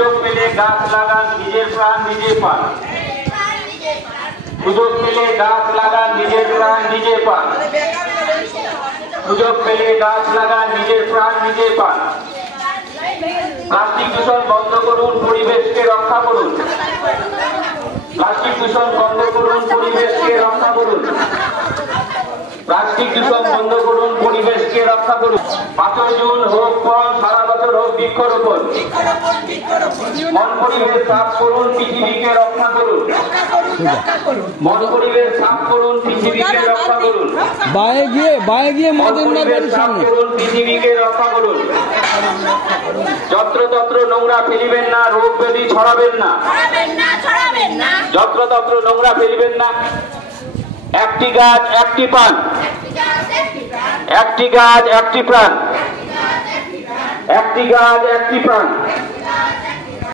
সুযোগ পেলে গাছ লাগান, নিজের প্রাণ নিজে পান। সুযোগ পেলে গাছ লাগান, নিজের প্রাণ নিজে পান। সুযোগ পেলে গাছ লাগান, নিজের প্রাণ নিজে পান। প্লাস্টিক দূষণ বন্ধ করুন, পরিবেশকে রক্ষা করুন। প্লাস্টিক দূষণ বন্ধ করুন, পরিবেশকে রক্ষা করুন। প্লাস্টিক দূষণ বন্ধ করুন, পরিবেশকে রক্ষা করুন। 5 জুন হোক ফল, সারা বছর হোক বৃক্ষরোপণ। মন পরিবেশ সাফ করুন, পৃথিবীকে রক্ষা করুন। মন পরিবেশ সাফ করুন, পৃথিবীকে রক্ষা করুন। বায়ে গিয়ে মদের সামনে করুন, পৃথিবীকে রক্ষা করুন। যত্রতত্র নোংরা ফেলিবেন না, রোগ ব্যাধি ছড়াবেন না। যত্রতত্র নোংরা ফেলিবেন না। একটি গাছ একটি প্রাণ, একটি গাছ একটি প্রাণ, একটি গাছ একটি প্রাণ।